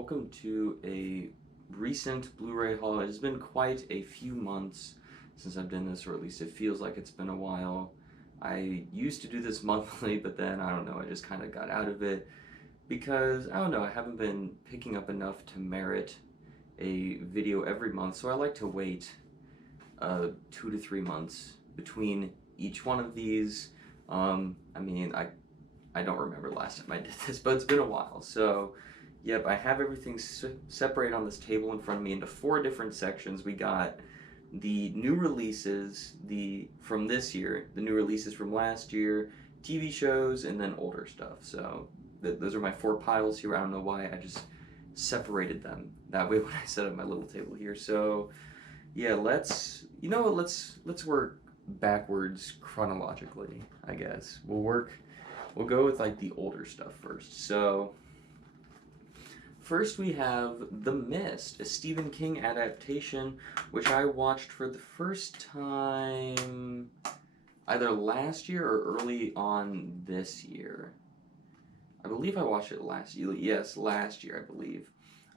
welcome to a recent Blu-ray haul. It's been quite a few months since I've done this, or at least it feels like it's been a while. I used to do this monthly, but then, I don't know, I just kind of got out of it because, I don't know, I haven't been picking up enough to merit a video every month, so I like to wait 2 to 3 months between each one of these. I don't remember last time I did this, but it's been a while. So, yep, I have everything separated on this table in front of me into 4 different sections. We got the new releases from this year, the new releases from last year, TV shows, and then older stuff. So those are my 4 piles here. I don't know why I just separated them that way when I set up my little table here. So yeah, let's work backwards chronologically, I guess. We'll go with like the older stuff first. So first we have The Mist, a Stephen King adaptation, which I watched for the first time either last year or early on this year. I believe I watched it last year. Yes, last year, I believe.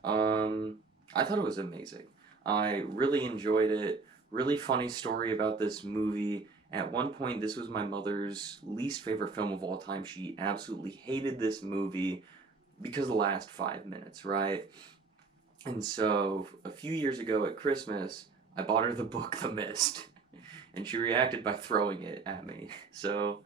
I thought it was amazing. I really enjoyed it. Really funny story about this movie. At one point, this was my mother's least favorite film of all time. She absolutely hated this movie because of the last 5 minutes, right? And so, a few years ago at Christmas, I bought her the book, The Mist. And she reacted by throwing it at me. So,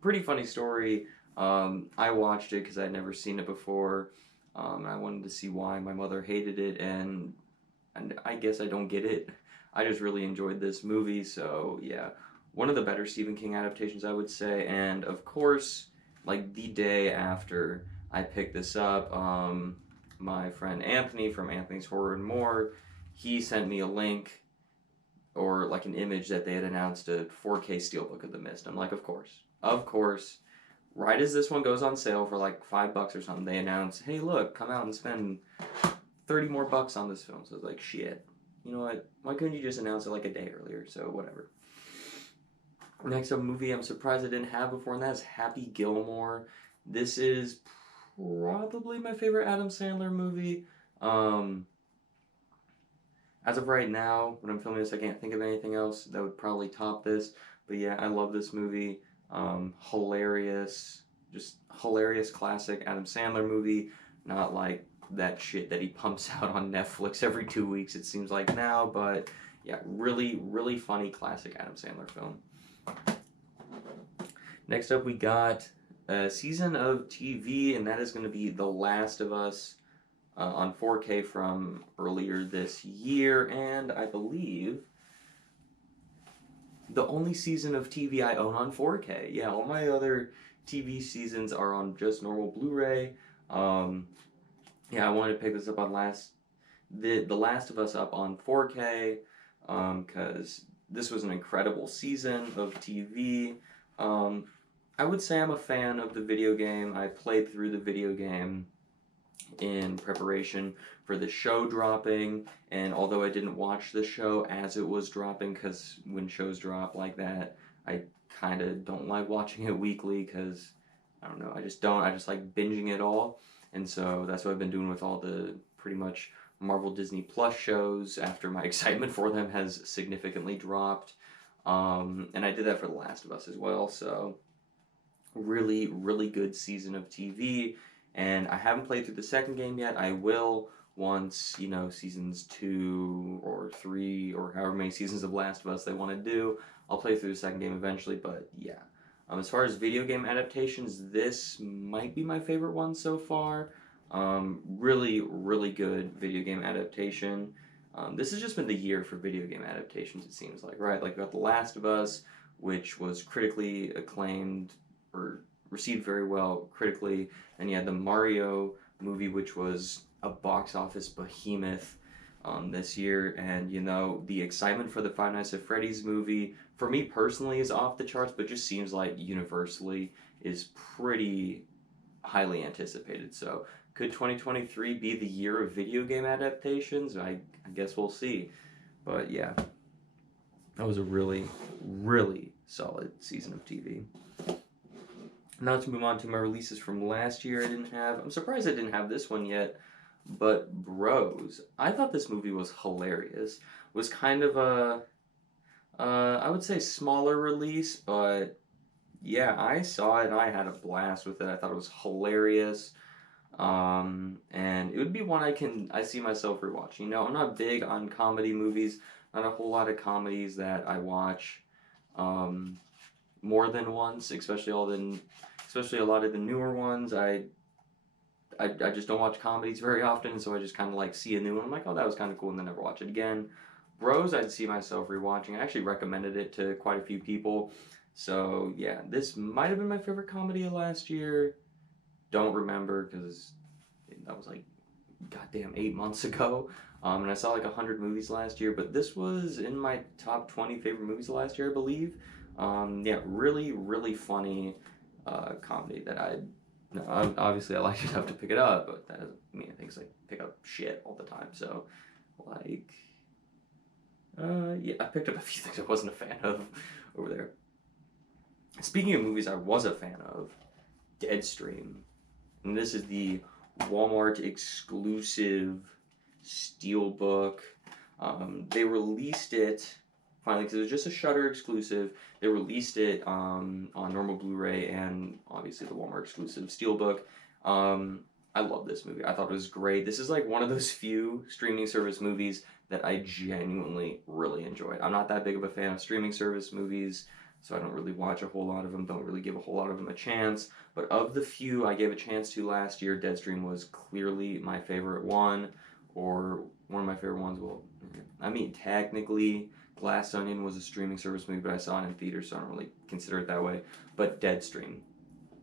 pretty funny story. I watched it because I'd never seen it before. I wanted to see why my mother hated it, and I guess I don't get it. I just really enjoyed this movie, so yeah. One of the better Stephen King adaptations, I would say, and of course, like the day after I picked this up, my friend Anthony from Anthony's Horror and More, he sent me a link, or like an image that they had announced a 4K Steelbook of The Mist. I'm like, of course. Right as this one goes on sale for like $5 or something, they announce, hey look, come out and spend 30 more bucks on this film. So I was like, shit, you know what, why couldn't you just announce it like a day earlier? So whatever. Next up, movie I'm surprised I didn't have before, and that's Happy Gilmore. This is probably my favorite Adam Sandler movie. As of right now, when I'm filming this, I can't think of anything else that would probably top this. But yeah, I love this movie. Hilarious, just hilarious classic Adam Sandler movie. Not like that shit that he pumps out on Netflix every 2 weeks, it seems like now. But yeah, really, really funny classic Adam Sandler film. Next up, we got a season of TV, and that is going to be The Last of Us on 4K from earlier this year, and I believe the only season of TV I own on 4K. Yeah, all my other TV seasons are on just normal Blu-ray. Yeah, I wanted to pick this up on The Last of Us up on 4K, because this was an incredible season of TV. I would say I'm a fan of the video game. I played through the video game in preparation for the show dropping, and although I didn't watch the show as it was dropping, because when shows drop like that, I kind of don't like watching it weekly, because, I don't know, I just like binging it all, and so that's what I've been doing with all the pretty much Marvel Disney Plus shows after my excitement for them has significantly dropped, and I did that for The Last of Us as well, so really, really good season of TV. And I haven't played through the second game yet. I will once, you know, seasons 2 or 3 or however many seasons of Last of Us they want to do. I'll play through the second game eventually, but yeah. As far as video game adaptations, this might be my favorite one so far. Really, really good video game adaptation. This has just been the year for video game adaptations, it seems like, right? Like, we got The Last of Us, which was critically acclaimed, or received very well critically, and you had the Mario movie, which was a box office behemoth this year, and you know, the excitement for the Five Nights at Freddy's movie, for me personally, is off the charts, but just seems like universally is pretty highly anticipated. So could 2023 be the year of video game adaptations? I guess we'll see. But yeah, that was a really, really solid season of TV. Now let's move on to my releases from last year I didn't have. I'm surprised I didn't have this one yet. But Bros, I thought this movie was hilarious. Was kind of a, I would say smaller release, but yeah, I saw it and I had a blast with it. I thought it was hilarious. And it would be one I see myself rewatching. You know, I'm not big on comedy movies. Not a whole lot of comedies that I watch um, more than once, especially a lot of the newer ones. I just don't watch comedies very often, so I just kind of like see a new one. I'm like, oh, that was kind of cool, and then never watch it again. Bros, I'd see myself rewatching. I actually recommended it to quite a few people. So yeah, this might have been my favorite comedy of last year. Don't remember because that was like goddamn 8 months ago. And I saw like 100 movies last year, but this was in my top 20 favorite movies last year, I believe. Yeah, really, really funny comedy that I. No, obviously I liked enough to pick it up, but that doesn't mean things like pick up shit all the time. So, like, yeah, I picked up a few things I wasn't a fan of over there. Speaking of movies I was a fan of, Deadstream. And this is the Walmart exclusive steelbook. They released it finally because it was just a Shudder exclusive. They released it on normal Blu-ray and obviously the Walmart exclusive steelbook. I love this movie. I thought it was great. This is like one of those few streaming service movies that I genuinely really enjoyed. I'm not that big of a fan of streaming service movies, so I don't really watch a whole lot of them, don't really give a whole lot of them a chance. But of the few I gave a chance to last year, Deadstream was clearly my favorite one, or one of my favorite ones. Well, I mean, technically, Glass Onion was a streaming service movie, but I saw it in theaters, so I don't really consider it that way. But Deadstream,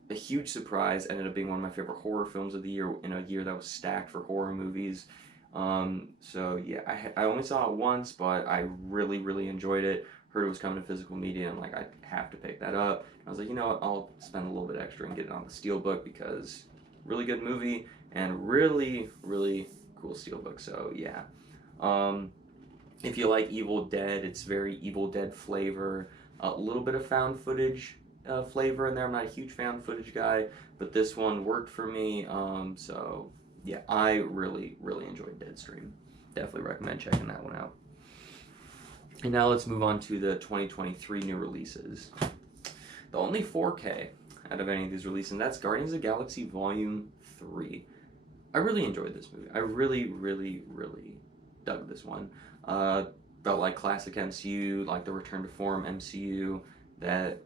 a huge surprise, ended up being one of my favorite horror films of the year in a year that was stacked for horror movies. So yeah, I only saw it once, but I really, really enjoyed it. Heard it was coming to physical media, and like I have to pick that up. I was like, you know what, I'll spend a little bit extra and get it on the steelbook because really good movie and really, really cool steelbook. So yeah, if you like Evil Dead, it's very Evil Dead flavor, a little bit of found footage flavor in there. I'm not a huge found footage guy, but this one worked for me. So yeah, I really, really enjoyed Deadstream. Definitely recommend checking that one out. And now let's move on to the 2023 new releases. The only 4K out of any of these releases, and that's Guardians of the Galaxy Volume 3. I really enjoyed this movie. I really, really, really dug this one. Felt like classic MCU, like the return to form MCU that,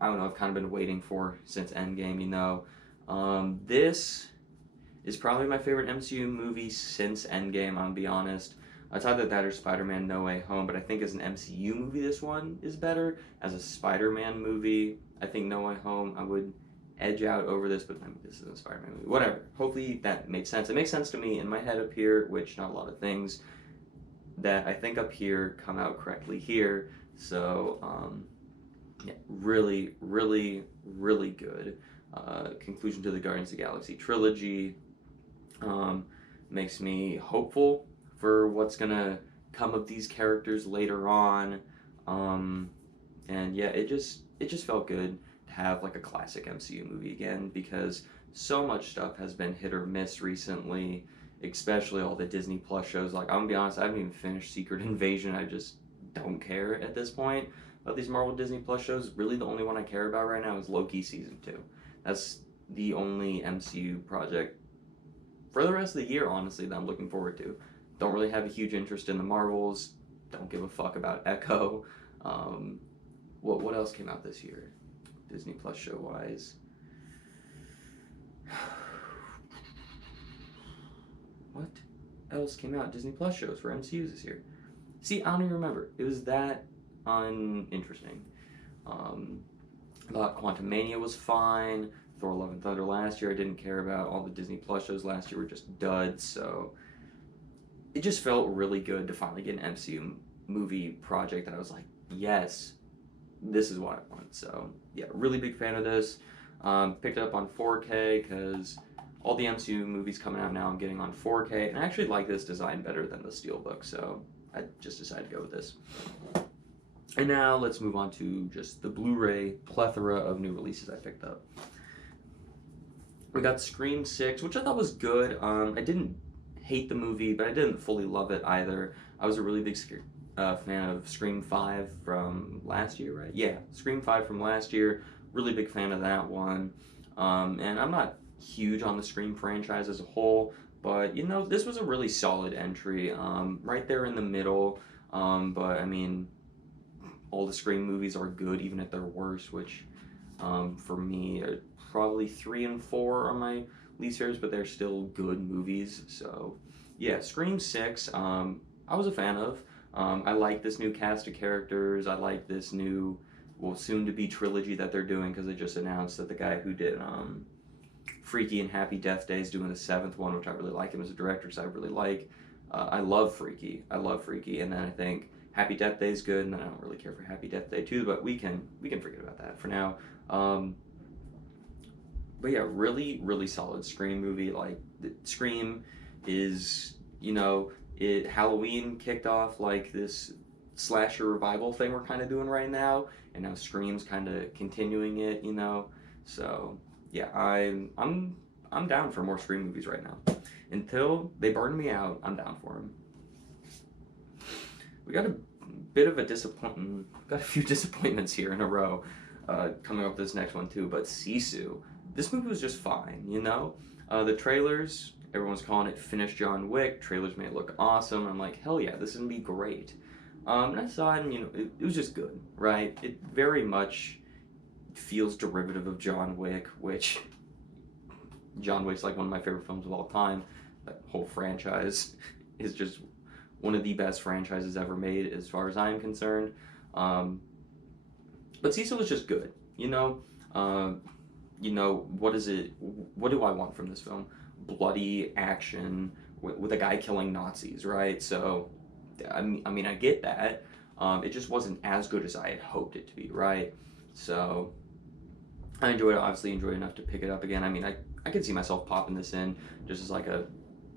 I don't know, I've kind of been waiting for since Endgame, you know. This is probably my favorite MCU movie since Endgame, I'm gonna be honest. It's either that or Spider-Man No Way Home, but I think as an MCU movie, this one is better. As a Spider-Man movie, I think No Way Home, I would edge out over this, but I mean, this is a Spider-Man movie. Whatever. Hopefully that made sense. It makes sense to me in my head up here, which not a lot of things that I think up here come out correctly here. So, yeah, really, really, really good. Conclusion to the Guardians of the Galaxy trilogy. Makes me hopeful for what's gonna come of these characters later on. And yeah, it just felt good to have like a classic MCU movie again because so much stuff has been hit or miss recently, especially all the Disney Plus shows. Like, I'm gonna be honest, I haven't even finished Secret Invasion. I just don't care at this point about these Marvel Disney Plus shows. Really, the only one I care about right now is Loki season 2. That's the only MCU project for the rest of the year, honestly, that I'm looking forward to. Don't really have a huge interest in the Marvels. Don't give a fuck about Echo. What else came out this year, Disney Plus show wise? What else came out Disney Plus shows for MCUs this year? See, I don't even remember. It was that uninteresting. Thought Quantumania was fine. Thor: Love and Thunder last year I didn't care about. All the Disney Plus shows last year were just duds. So it just felt really good to finally get an MCU movie project that I was like, yes, this is what I want. So yeah, really big fan of this. Picked it up on 4K because all the MCU movies coming out now I'm getting on 4K, and I actually like this design better than the Steelbook, so I just decided to go with this. And now let's move on to just the Blu-ray plethora of new releases I picked up. We got Scream 6, which I thought was good. I didn't hate the movie, but I didn't fully love it either. I was a really big fan of Scream 5 from last year, right? Yeah, Scream 5 from last year. Really big fan of that one. And I'm not huge on the Scream franchise as a whole, but you know, this was a really solid entry. Right there in the middle. But I mean, all the Scream movies are good, even if they're worse, which for me, probably 3 and 4 are my least favorites, but they're still good movies. So yeah, Scream 6, I was a fan of. I like this new cast of characters. I like this new, well, soon to be trilogy that they're doing, because they just announced that the guy who did Freaky and Happy Death Day is doing the 7th one, which I really like him as a director, so I really like. I love Freaky. And then I think Happy Death Day is good, and then I don't really care for Happy Death Day 2, but we can forget about that for now. But yeah, really, really solid Scream movie. Like, Scream is, you know, Halloween kicked off like this slasher revival thing we're kind of doing right now, and now Scream's kind of continuing it, you know. So yeah, I'm down for more Scream movies right now. Until they burn me out, I'm down for them. We got a bit of a disappointment, got a few disappointments here in a row, coming up this next one too. But Sisu, this movie was just fine, you know. The trailers, everyone's calling it finished John Wick. Trailers made it look awesome. I'm like, hell yeah, this is gonna be great. And I saw it, and you know, it was just good, right? It very much feels derivative of John Wick, which John Wick's like one of my favorite films of all time. That whole franchise is just one of the best franchises ever made, as far as I'm concerned. But Sisu was just good, you know. You know, what is it? What do I want from this film? Bloody action with a guy killing Nazis, right? So, I mean, I get that. It just wasn't as good as I had hoped it to be, right? So, I enjoyed it. Obviously, enjoyed enough to pick it up again. I mean, I could see myself popping this in just as like a,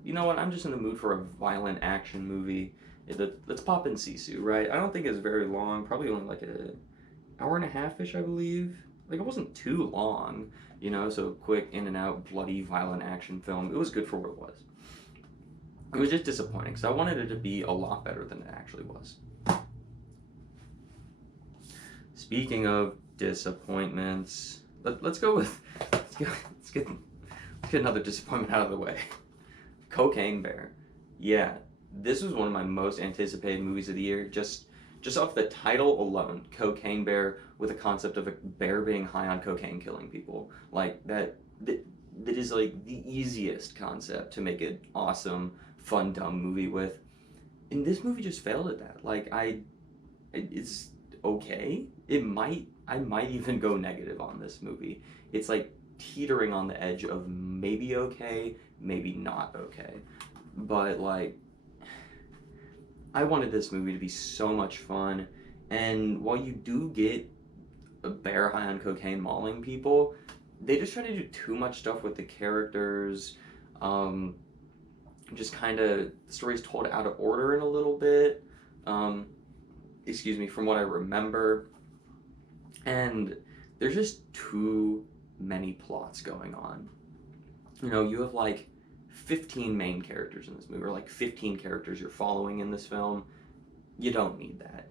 you know what? I'm just in the mood for a violent action movie. Let's pop in Sisu, right? I don't think it's very long. Probably only like an hour and a half-ish, I believe. Like, it wasn't too long, you know, so quick, in and out, bloody, violent action film. It was good for what it was. It was just disappointing, because I wanted it to be a lot better than it actually was. Speaking of disappointments, let's get another disappointment out of the way. Cocaine Bear. Yeah, this was one of my most anticipated movies of the year. Just off the title alone, Cocaine Bear, with a concept of a bear being high on cocaine killing people. Like, that is like the easiest concept to make an awesome, fun, dumb movie with. And this movie just failed at that. Like, it's okay. I might even go negative on this movie. It's like teetering on the edge of maybe okay, maybe not okay. But like, I wanted this movie to be so much fun, and while you do get a bear high on cocaine mauling people, they just try to do too much stuff with the characters. Just kind of, the story's told out of order in a little bit. Excuse me, from what I remember. And there's just too many plots going on. You know, you have like 15 main characters in this movie, or like 15 characters you're following in this film. You don't need that.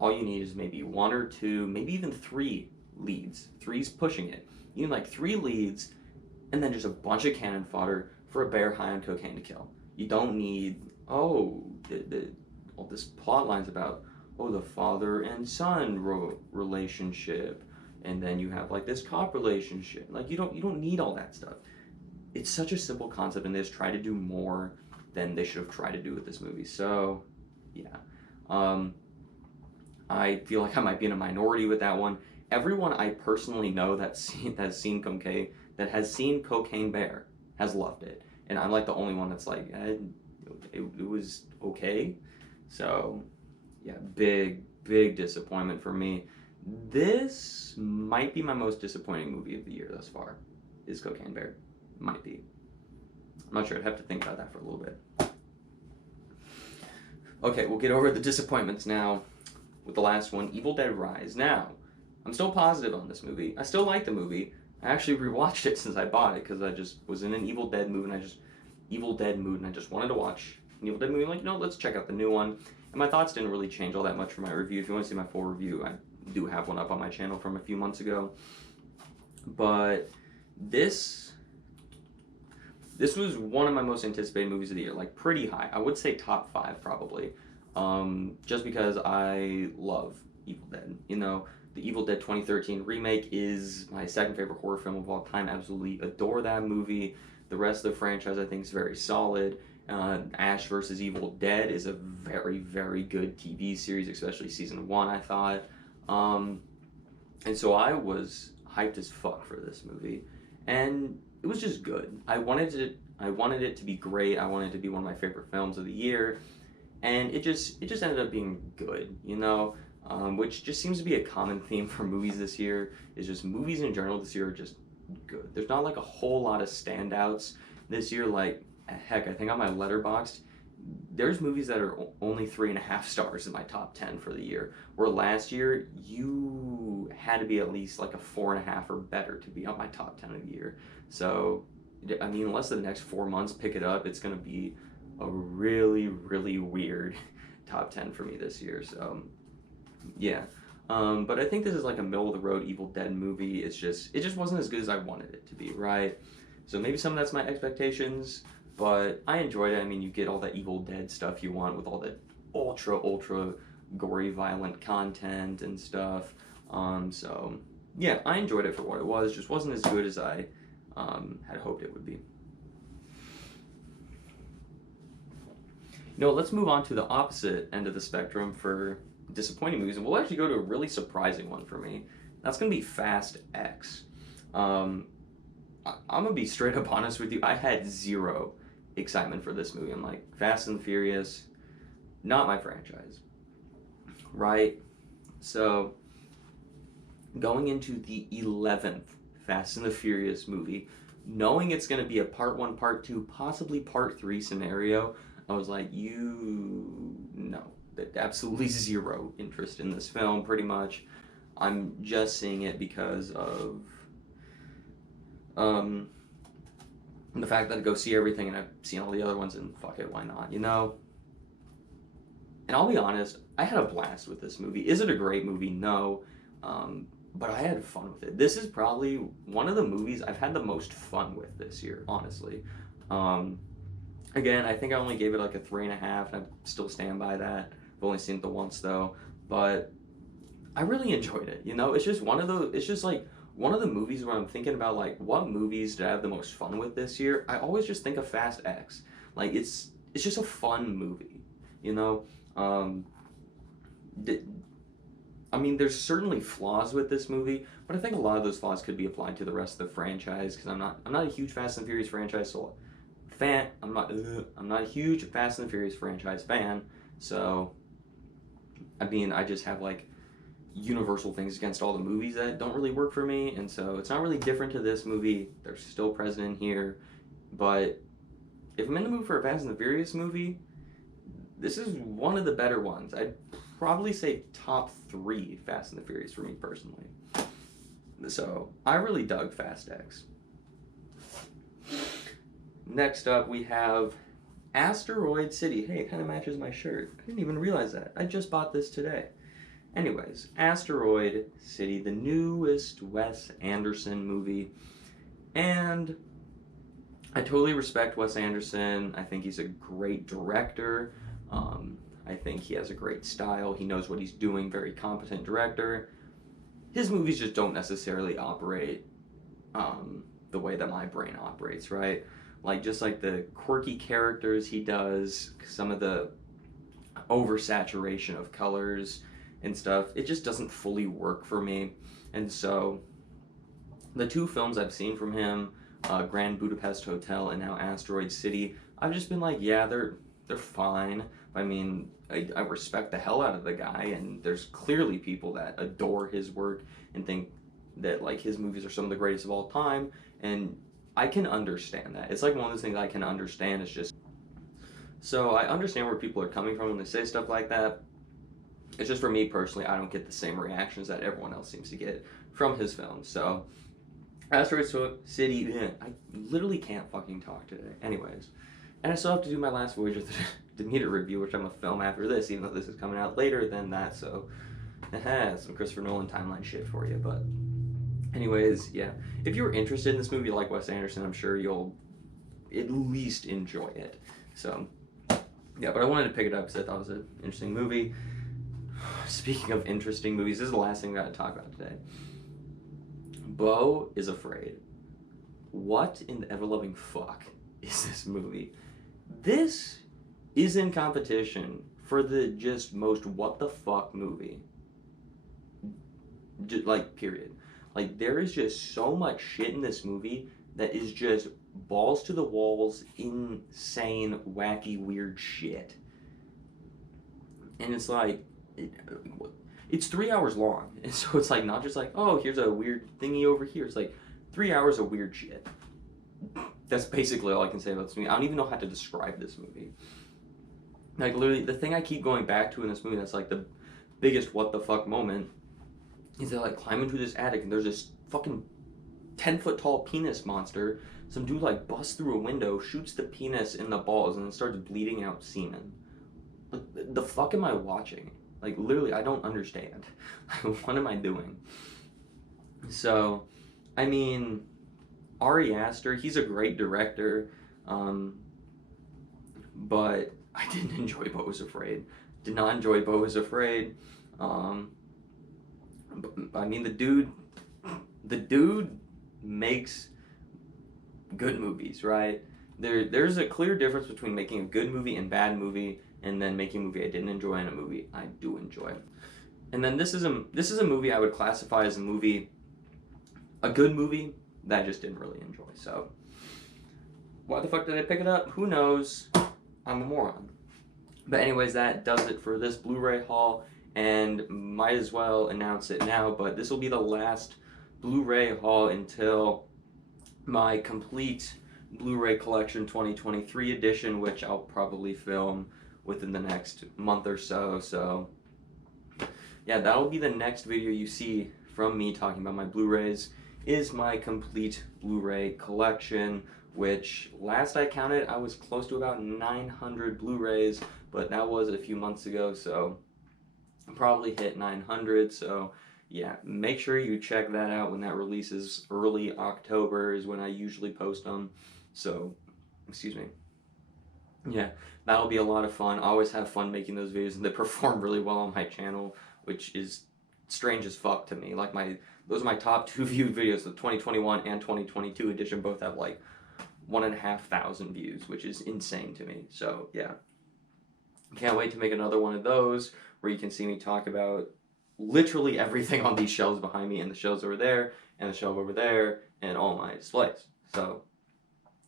All you need is maybe 1 or 2, maybe even 3 leads. 3's pushing it. You need like 3 leads, and then just a bunch of cannon fodder for a bear high on cocaine to kill. You don't need, all this plot lines about, the father and son relationship, and then you have like this cop relationship. Like, you don't need all that stuff. It's such a simple concept, and they just try to do more than they should have tried to do with this movie. So, yeah. I feel like I might be in a minority with that one. Everyone I personally know that has seen Cocaine Bear has loved it, and I'm like the only one that's like, it was okay. So, yeah, big disappointment for me. This might be my most disappointing movie of the year thus far, is Cocaine Bear. Might be. I'm not sure. I'd have to think about that for a little bit. Okay, we'll get over the disappointments now with the last one, Evil Dead Rise. Now, I'm still positive on this movie. I still like the movie. I actually rewatched it since I bought it, because I just was in an Evil Dead movie, and Evil Dead mood, and I just wanted to watch an Evil Dead movie. I'm like, let's check out the new one. And my thoughts didn't really change all that much from my review. If you want to see my full review, I do have one up on my channel from a few months ago. But this was one of my most anticipated movies of the year, like pretty high. I would say top 5 probably, just because I love Evil Dead. The Evil Dead 2013 remake is my second favorite horror film of all time. Absolutely adore that movie. The rest of the franchise I think is very solid. Ash vs. Evil Dead is a very, very good TV series, especially season 1, I thought. And so I was hyped as fuck for this movie. And it was just good. I wanted it to be great. I wanted it to be one of my favorite films of the year. And it just ended up being good, which just seems to be a common theme for movies this year, is just movies in general this year are just good. There's not like a whole lot of standouts this year. Like, heck, I think on my Letterboxd, there's movies that are only 3.5 stars in my top 10 for the year, where last year you had to be at least like a 4.5 or better to be on my top 10 of the year. So, I mean, unless the next 4 months pick it up, it's going to be a really, really weird top 10 for me this year. So, yeah. But I think this is like a middle-of-the-road Evil Dead movie. It just wasn't as good as I wanted it to be, right? So maybe some of that's my expectations, but I enjoyed it. I mean, you get all that Evil Dead stuff you want with all the ultra gory, violent content and stuff. So, yeah, I enjoyed it for what it was. Just wasn't as good as I had hoped it would be. Let's move on to the opposite end of the spectrum for disappointing movies, and we'll actually go to a really surprising one for me. That's going to be Fast X. I'm going to be straight up honest with you. I had zero excitement for this movie. I'm like, Fast and Furious, not my franchise, right? So, going into the 11th Fast and the Furious movie, knowing it's going to be a part 1, part 2, possibly part 3 scenario, I was like, absolutely zero interest in this film, pretty much. I'm just seeing it because of the fact that I go see everything and I've seen all the other ones and fuck it, why not, And I'll be honest, I had a blast with this movie. Is it a great movie? No. But I had fun with it. This is probably one of the movies I've had the most fun with this year, honestly. Again, I think I only gave it like a 3.5, and I still stand by that. I've only seen it the once though, but I really enjoyed it. It's just one of the movies where I'm thinking about like, what movies did I have the most fun with this year? I always just think of Fast X. Like, it's just a fun movie, I mean, there's certainly flaws with this movie, but I think a lot of those flaws could be applied to the rest of the franchise, because I'm not a huge Fast and Furious franchise fan. I'm not a huge Fast and the Furious franchise fan. So, I mean, I just have like universal things against all the movies that don't really work for me, and so it's not really different to this movie. They're still present in here, but if I'm in the mood for a Fast and the Furious movie, this is one of the better ones. I'd probably say top 3 Fast and the Furious for me personally. So I really dug Fast X. Next up, we have Asteroid City. Hey, it kind of matches my shirt. I didn't even realize that. I just bought this today. Anyways, Asteroid City, the newest Wes Anderson movie. And I totally respect Wes Anderson. I think he's a great director. I think he has a great style. He knows what he's doing. Very competent director. His movies just don't necessarily operate the way that my brain operates, right? Like, just like the quirky characters he does, some of the oversaturation of colors and stuff, it just doesn't fully work for me. And so, the 2 films I've seen from him, Grand Budapest Hotel and now Asteroid City, I've just been like, yeah, they're fine. I mean, I respect the hell out of the guy, and there's clearly people that adore his work and think that like his movies are some of the greatest of all time, and I can understand that. It's like one of those things I can understand. It's just, so I understand where people are coming from when they say stuff like that. It's just, for me personally, I don't get the same reactions that everyone else seems to get from his films. So City, I literally can't fucking talk today. Anyways, and I still have to do my last Voyager Demeter review, which I'm gonna film after this, even though this is coming out later than that, so some Christopher Nolan timeline shit for you. But anyways, yeah, if you're interested in this movie like Wes Anderson, I'm sure you'll at least enjoy it. So yeah, but I wanted to pick it up because I thought it was an interesting movie. Speaking of interesting movies, this is the last thing we got to talk about today. Beau is Afraid. What in the ever-loving fuck is this movie? This is in competition for the just most what the fuck movie. Like, period. Like, there is just so much shit in this movie that is just balls to the walls, insane, wacky, weird shit. And it's like, it's 3 hours long. And so it's like, not just like, oh, here's a weird thingy over here. It's like 3 hours of weird shit. That's basically all I can say about this movie. I don't even know how to describe this movie. Like, literally, the thing I keep going back to in this movie that's like the biggest what the fuck moment is they like climb into this attic and there's this fucking 10-foot tall penis monster. Some dude like busts through a window, shoots the penis in the balls, and then starts bleeding out semen. Like, the fuck am I watching? Like, literally, I don't understand. What am I doing? So, I mean, Ari Aster, he's a great director, but I didn't enjoy Beau is Afraid. Did not enjoy Beau is Afraid. I mean, the dude makes good movies, right? There's a clear difference between making a good movie and bad movie, and then making a movie I didn't enjoy and a movie I do enjoy. And then this is a movie I would classify as a good movie that I just didn't really enjoy. So why the fuck did I pick it up? Who knows? I'm a moron. But anyways, that does it for this Blu-ray haul, and might as well announce it now, but this will be the last Blu-ray haul until my complete Blu-ray collection 2023 edition, which I'll probably film within the next month or so. So yeah, that'll be the next video you see from me talking about my Blu-rays, is my complete Blu-ray collection, which last I counted I was close to about 900 Blu-rays, but that was a few months ago, so I probably hit 900. So yeah, make sure you check that out when that releases. Early October is when I usually post them. So, excuse me. Yeah, that'll be a lot of fun. I always have fun making those videos, and they perform really well on my channel, which is strange as fuck to me. Like, those are my top 2 viewed videos. The 2021 and 2022 edition both have like 1,500 views, which is insane to me. So yeah, can't wait to make another one of those where you can see me talk about literally everything on these shelves behind me, and the shelves over there, and the shelf over there, and all my displays. So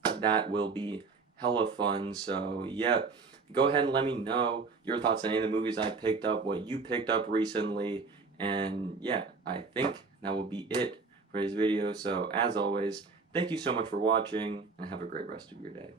that will be hella fun. So yeah, go ahead and let me know your thoughts on any of the movies I picked up, what you picked up recently, and yeah, I think that will be it for today's video. So as always, thank you so much for watching, and have a great rest of your day.